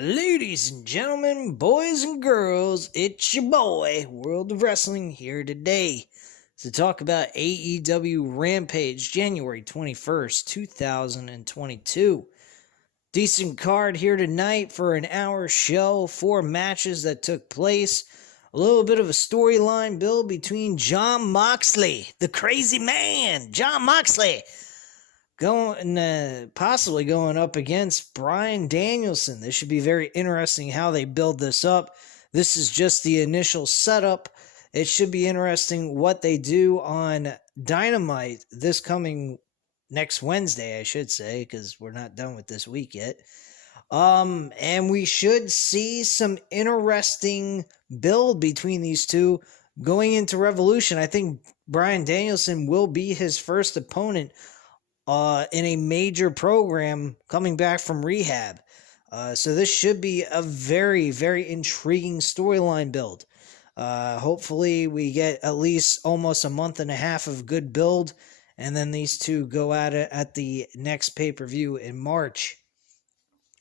Ladies and gentlemen, boys and girls, it's your boy, World of Wrestling, here today to talk about AEW Rampage, January 21st, 2022. Decent card here tonight for an hour show, 4 matches that took place, a little bit of a storyline build between Jon Moxley, the crazy man, Jon Moxley, possibly going up against Bryan Danielson. This should be very interesting how they build this up. This is just the initial setup. It should be interesting what they do on Dynamite this coming next Wednesday, I should say, because we're not done with this week yet. And we should see some interesting build between these two going into Revolution. I think Bryan Danielson will be his first opponent in a major program coming back from rehab. So this should be a very, very intriguing storyline build. Hopefully we get at least almost a month and a half of good build, and then these two go at it at the next pay-per-view in March.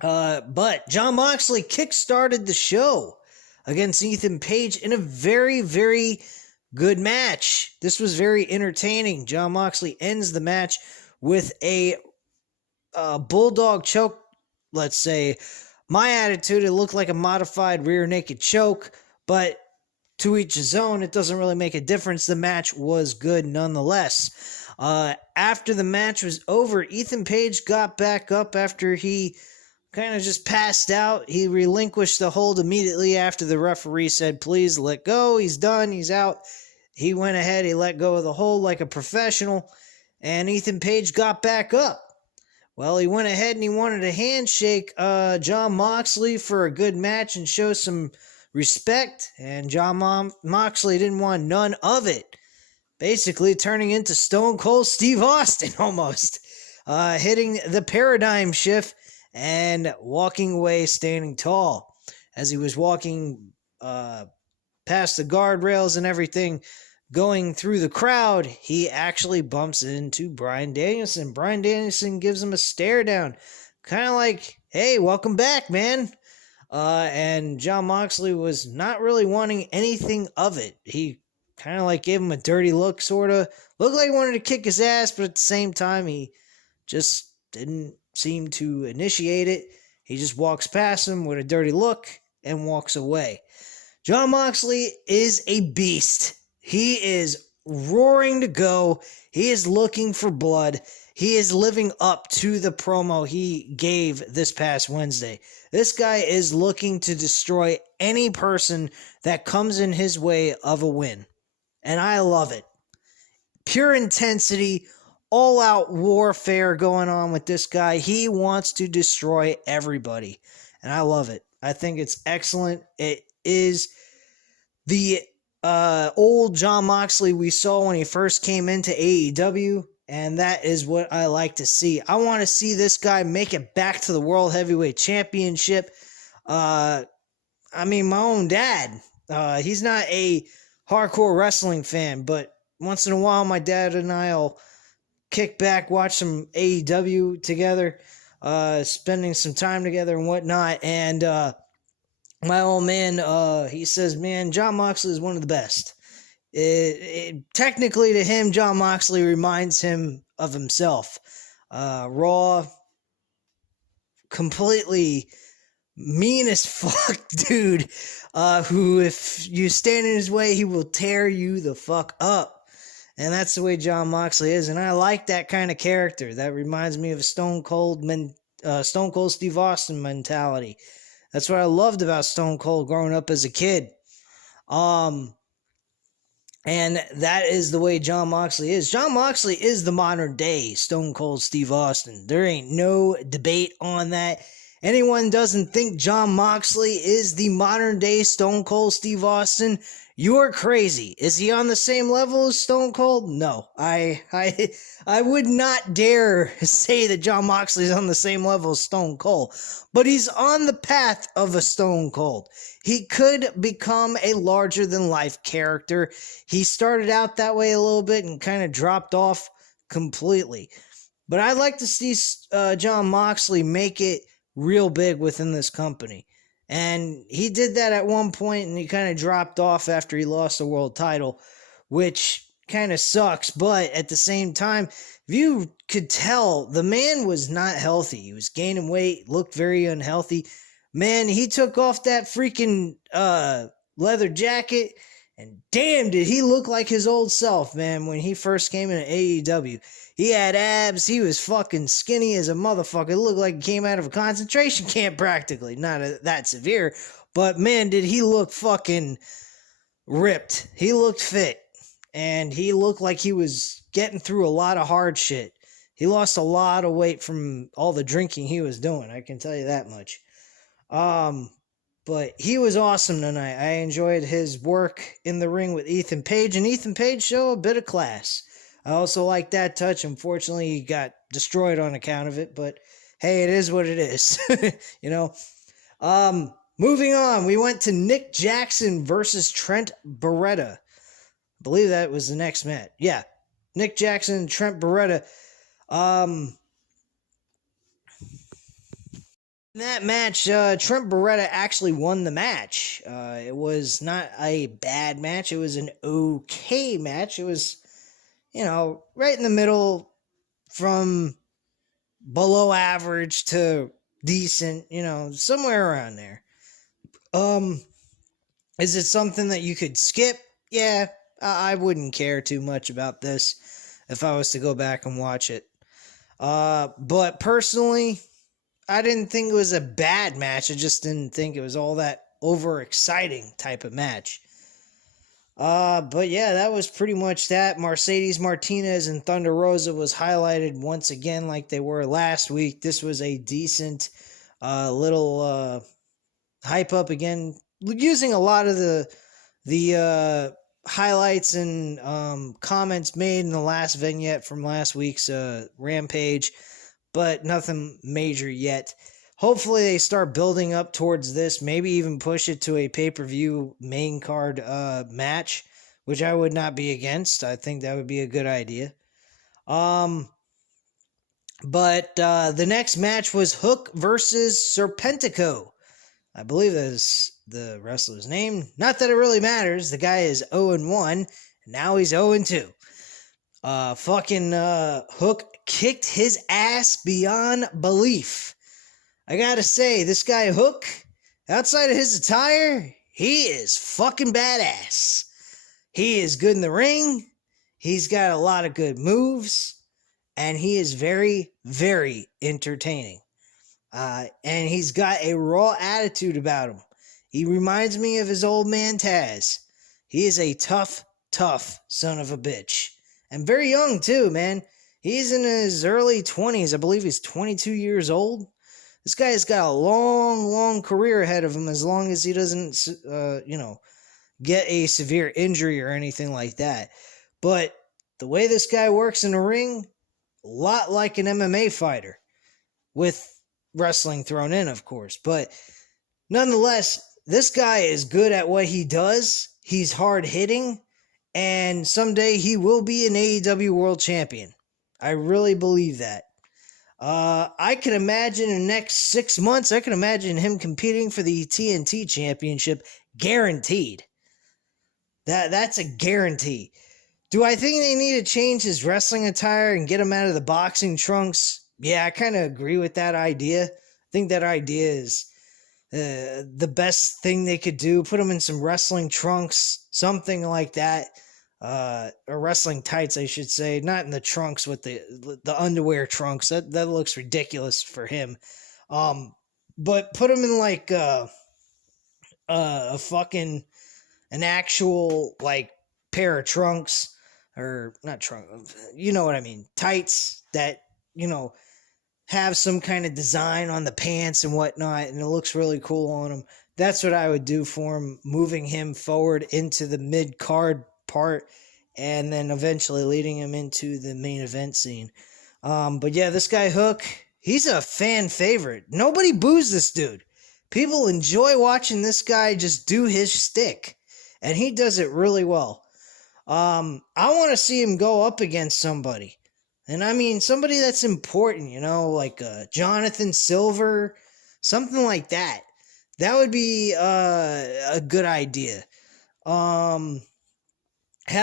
But Jon Moxley kickstarted the show against Ethan Page in a very, very good match. This was very entertaining. Jon Moxley ends the match with a bulldog choke, let's say. My attitude, it looked like a modified rear naked choke, but to each his own. It doesn't really make a difference. The match was good nonetheless. After the match was over, Ethan Page got back up after he kind of just passed out. He relinquished the hold immediately after the referee said, please let go. He's done. He's out. He went ahead. He let go of the hold like a professional. And Ethan Page got back up. Well, he went ahead and he wanted to handshake Jon Moxley for a good match and show some respect. And Jon Moxley didn't want none of it. Basically turning into Stone Cold Steve Austin almost. Hitting the paradigm shift and walking away standing tall. As he was walking past the guardrails and everything, going through the crowd, he actually bumps into Bryan Danielson. Bryan Danielson gives him a stare down. Kind of like, hey, welcome back, man. And Jon Moxley was not really wanting anything of it. He kind of like gave him a dirty look, sort of. Looked like he wanted to kick his ass, but at the same time, he just didn't seem to initiate it. He just walks past him with a dirty look and walks away. Jon Moxley is a beast. He is roaring to go. He is looking for blood. He is living up to the promo he gave this past Wednesday. This guy is looking to destroy any person that comes in his way of a win. And I love it. Pure intensity, all-out warfare going on with this guy. He wants to destroy everybody. And I love it. I think it's excellent. It is the old Jon Moxley we saw when he first came into AEW, and that is what I like to see. I want to see this guy make it back to the World Heavyweight Championship. My own dad, he's not a hardcore wrestling fan, but once in a while my dad and I'll kick back, watch some AEW together, spending some time together and whatnot, and my old man, he says, man, Jon Moxley is one of the best. Technically to him, Jon Moxley reminds him of himself. Raw, completely mean as fuck dude, who if you stand in his way, he will tear you the fuck up. And that's the way Jon Moxley is, and I like that kind of character. That reminds me of a Stone Cold Steve Austin mentality. That's what I loved about Stone Cold growing up as a kid. And that is the way Jon Moxley is. Jon Moxley is the modern day Stone Cold Steve Austin. There ain't no debate on that. Anyone doesn't think Jon Moxley is the modern day Stone Cold Steve Austin, you're crazy. Is he on the same level as Stone Cold? No. I would not dare say that Jon Moxley is on the same level as Stone Cold. But he's on the path of a Stone Cold. He could become a larger-than-life character. He started out that way a little bit and kind of dropped off completely. But I'd like to see Jon Moxley make it real big within this company. And he did that at one point, and he kind of dropped off after he lost the world title, which kind of sucks. But at the same time, if you could tell, the man was not healthy. He was gaining weight, looked very unhealthy. Man, he took off that freaking leather jacket, and damn, did he look like his old self, man, when he first came into AEW. He had abs. He was fucking skinny as a motherfucker. It looked like he came out of a concentration camp practically. Not that severe, but man, did he look fucking ripped. He looked fit, and he looked like he was getting through a lot of hard shit. He lost a lot of weight from all the drinking he was doing, I can tell you that much. But he was awesome tonight. I enjoyed his work in the ring with Ethan Page, and Ethan Page showed a bit of class. I also like that touch. Unfortunately, he got destroyed on account of it, but hey, it is what it is. You know? Moving on, we went to Nick Jackson versus Trent Beretta. I believe that was the next match. Yeah. Nick Jackson and Trent Beretta. In that match, Trent Beretta actually won the match. It was not a bad match. It was an okay match. It was, right in the middle from below average to decent, somewhere around there. Is it something that you could skip? Yeah, I wouldn't care too much about this if I was to go back and watch it. But personally, I didn't think it was a bad match. I just didn't think it was all that overexciting type of match. But yeah, that was pretty much that. Mercedes Martinez and Thunder Rosa was highlighted once again like they were last week. This was a decent little hype up again, using a lot of the highlights and comments made in the last vignette from last week's Rampage, but nothing major yet. Hopefully they start building up towards this, maybe even push it to a pay-per-view main card match, which I would not be against. I think that would be a good idea. But the next match was Hook versus Serpentico. I believe that is the wrestler's name. Not that it really matters. The guy is 0-1, and now he's 0-2. Hook kicked his ass beyond belief. I gotta say, this guy Hook, outside of his attire, he is fucking badass. He is good in the ring. He's got a lot of good moves, and he is very, very entertaining. And he's got a raw attitude about him. He reminds me of his old man Taz. He is a tough son of a bitch. And very young too, man. He's in his early 20s. I believe he's 22 years old. This guy's got a long career ahead of him, as long as he doesn't, get a severe injury or anything like that. But the way this guy works in the ring, a lot like an MMA fighter, with wrestling thrown in, of course. But nonetheless, this guy is good at what he does. He's hard hitting, and someday he will be an AEW World Champion. I really believe that. I can imagine in the next 6 months, I can imagine him competing for the TNT Championship, guaranteed. That's a guarantee. Do I think they need to change his wrestling attire and get him out of the boxing trunks? Yeah, I kind of agree with that idea. I think that idea is the best thing they could do. Put him in some wrestling trunks, something like that. Or wrestling tights, I should say. Not in the trunks with the underwear trunks. That looks ridiculous for him. But put him in like an actual like pair of trunks, or not trunk. You know what I mean? Tights that have some kind of design on the pants and whatnot, and it looks really cool on him. That's what I would do for him, moving him forward into the mid-card part, and then eventually leading him into the main event scene. But yeah, this guy Hook, he's a fan favorite. Nobody boos this dude. People enjoy watching this guy just do his shtick, and he does it really well. I want to see him go up against somebody. And I mean, somebody that's important, like Jonathan Silver, Something like that. That would be a good idea. Have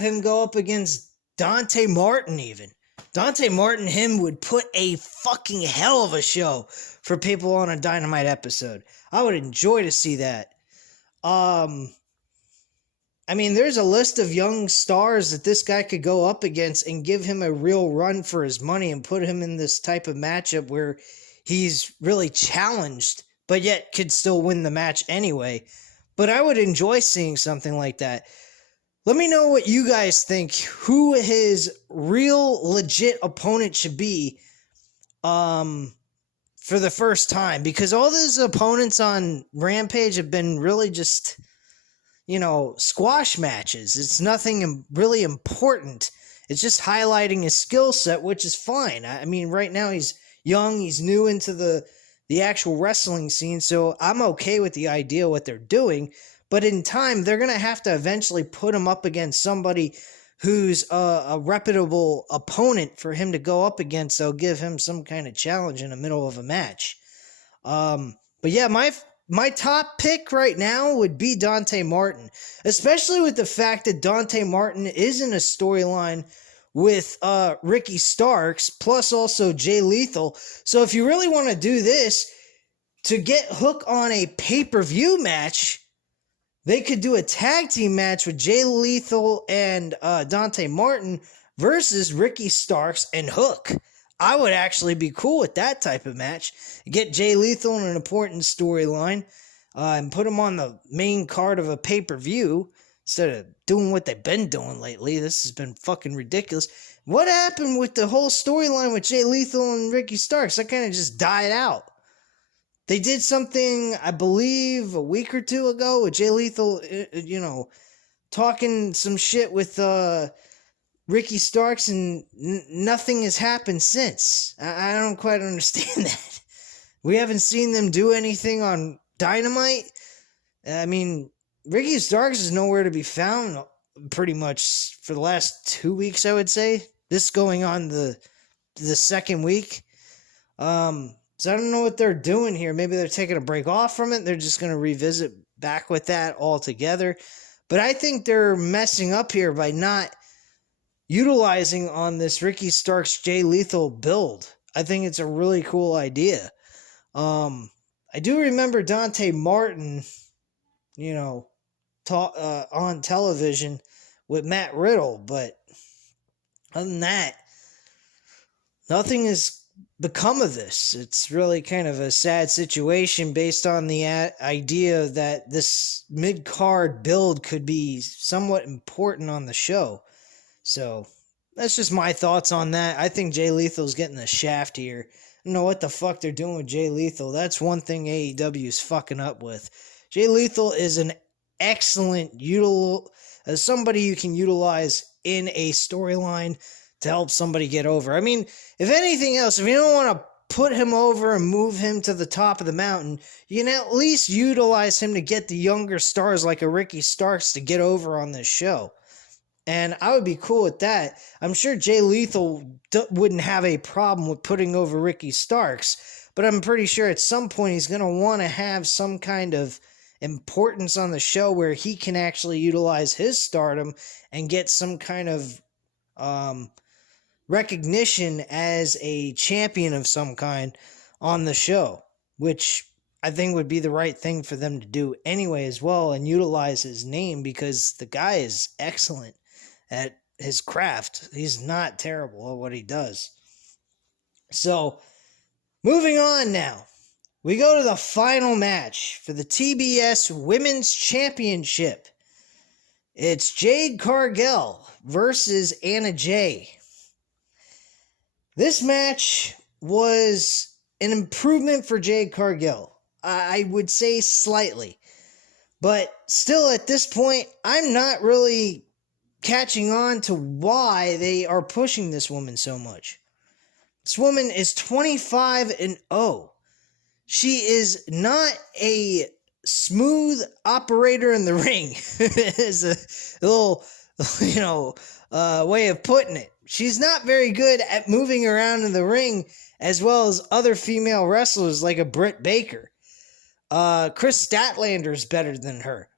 him go up against Dante Martin even. Dante Martin, him would put a fucking hell of a show for people on a Dynamite episode. I would enjoy to see that. I mean, there's a list of young stars that this guy could go up against and give him a real run for his money and put him in this type of matchup where he's really challenged, but yet could still win the match anyway. But I would enjoy seeing something like that. Let me know what you guys think, who his real legit opponent should be for the first time. Because all those opponents on Rampage have been really just, squash matches. It's nothing really important. It's just highlighting his skill set, which is fine. I mean, right now he's young, he's new into the actual wrestling scene, so I'm okay with the idea of what they're doing. But in time, they're going to have to eventually put him up against somebody who's a reputable opponent for him to go up against. They'll give him some kind of challenge in the middle of a match. But yeah, my top pick right now would be Dante Martin, especially with the fact that Dante Martin is in a storyline with Ricky Starks, plus also Jay Lethal. So if you really want to do this, to get Hook on a pay-per-view match, they could do a tag team match with Jay Lethal and Dante Martin versus Ricky Starks and Hook. I would actually be cool with that type of match. Get Jay Lethal in an important storyline and put him on the main card of a pay-per-view instead of doing what they've been doing lately. This has been fucking ridiculous. What happened with the whole storyline with Jay Lethal and Ricky Starks? That kind of just died out. They did something, I believe, a week or two ago with Jay Lethal, talking some shit with Ricky Starks, and nothing has happened since. I don't quite understand that. We haven't seen them do anything on Dynamite. I mean, Ricky Starks is nowhere to be found pretty much for the last 2 weeks, I would say. This going on the second week. So I don't know what they're doing here. Maybe they're taking a break off from it. They're just going to revisit back with that altogether. But I think they're messing up here by not utilizing on this Ricky Starks Jay Lethal build. I think it's a really cool idea. I do remember Dante Martin, on television with Matt Riddle, but other than that, nothing has become of this. It's really kind of a sad situation based on the idea that this mid-card build could be somewhat important on the show. So that's just my thoughts on that. I think Jay Lethal's getting the shaft here. I don't know what the fuck they're doing with Jay Lethal. That's one thing AEW is fucking up with. Jay Lethal is an excellent somebody you can utilize in a storyline to help somebody get over. I mean, if anything else, if you don't want to put him over and move him to the top of the mountain, you can at least utilize him to get the younger stars like a Ricky Starks to get over on this show. And I would be cool with that. I'm sure Jay Lethal wouldn't have a problem with putting over Ricky Starks, but I'm pretty sure at some point he's going to want to have some kind of importance on the show where he can actually utilize his stardom and get some kind of recognition as a champion of some kind on the show, which I think would be the right thing for them to do anyway as well, and utilize his name because the guy is excellent at his craft. He's not terrible at what he does. So, moving on now. We go to the final match for the TBS Women's Championship. It's Jade Cargill versus Anna Jay. This match was an improvement for Jade Cargill. I would say slightly. But still at this point, I'm not really catching on to why they are pushing this woman so much. This woman is 25-0. She is not a smooth operator in the ring. Is a little, way of putting it. She's not very good at moving around in the ring as well as other female wrestlers like a Britt Baker. Chris Statlander's better than her.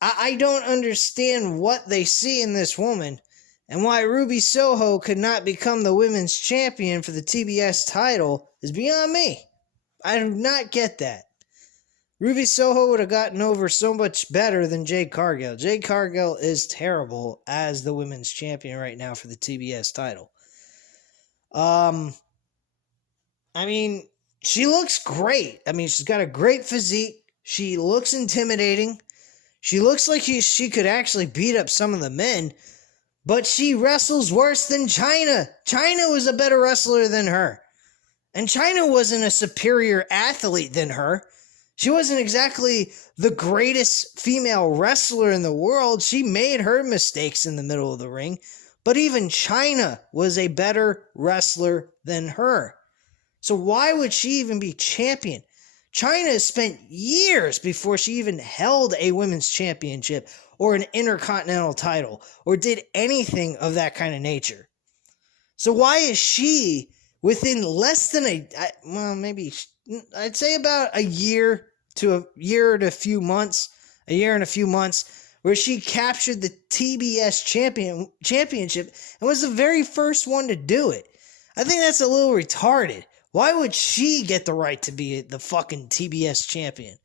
I don't understand what they see in this woman and why Ruby Soho could not become the women's champion for the TBS title is beyond me. I do not get that. Ruby Soho would have gotten over so much better than Jade Cargill. Jade Cargill is terrible as the women's champion right now for the TBS title. I mean, she looks great. I mean, she's got a great physique. She looks intimidating. She looks like she could actually beat up some of the men, but she wrestles worse than Chyna. Chyna was a better wrestler than her. And Chyna wasn't a superior athlete than her. She wasn't exactly the greatest female wrestler in the world. She made her mistakes in the middle of the ring, but even Chyna was a better wrestler than her. So why would she even be champion? Chyna spent years before she even held a women's championship or an intercontinental title or did anything of that kind of nature. So why is she within less than I'd say about a year and a few months, where she captured the TBS championship and was the very first one to do it? I think that's a little retarded. Why would she get the right to be the fucking TBS champion?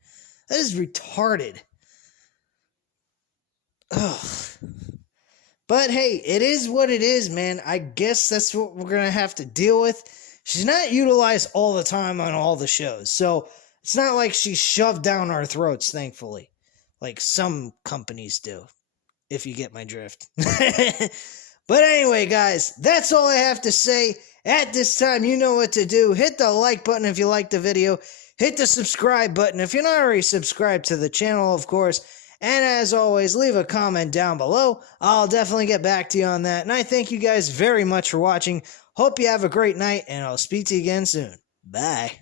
That is retarded. Ugh. But hey, it is what it is, man. I guess that's what we're going to have to deal with. She's not utilized all the time on all the shows. So it's not like she's shoved down our throats, thankfully. Like some companies do. If you get my drift. But anyway, guys, that's all I have to say. At this time, you know what to do. Hit the like button if you liked the video. Hit the subscribe button if you're not already subscribed to the channel, of course. And as always, leave a comment down below. I'll definitely get back to you on that. And I thank you guys very much for watching. Hope you have a great night, and I'll speak to you again soon. Bye.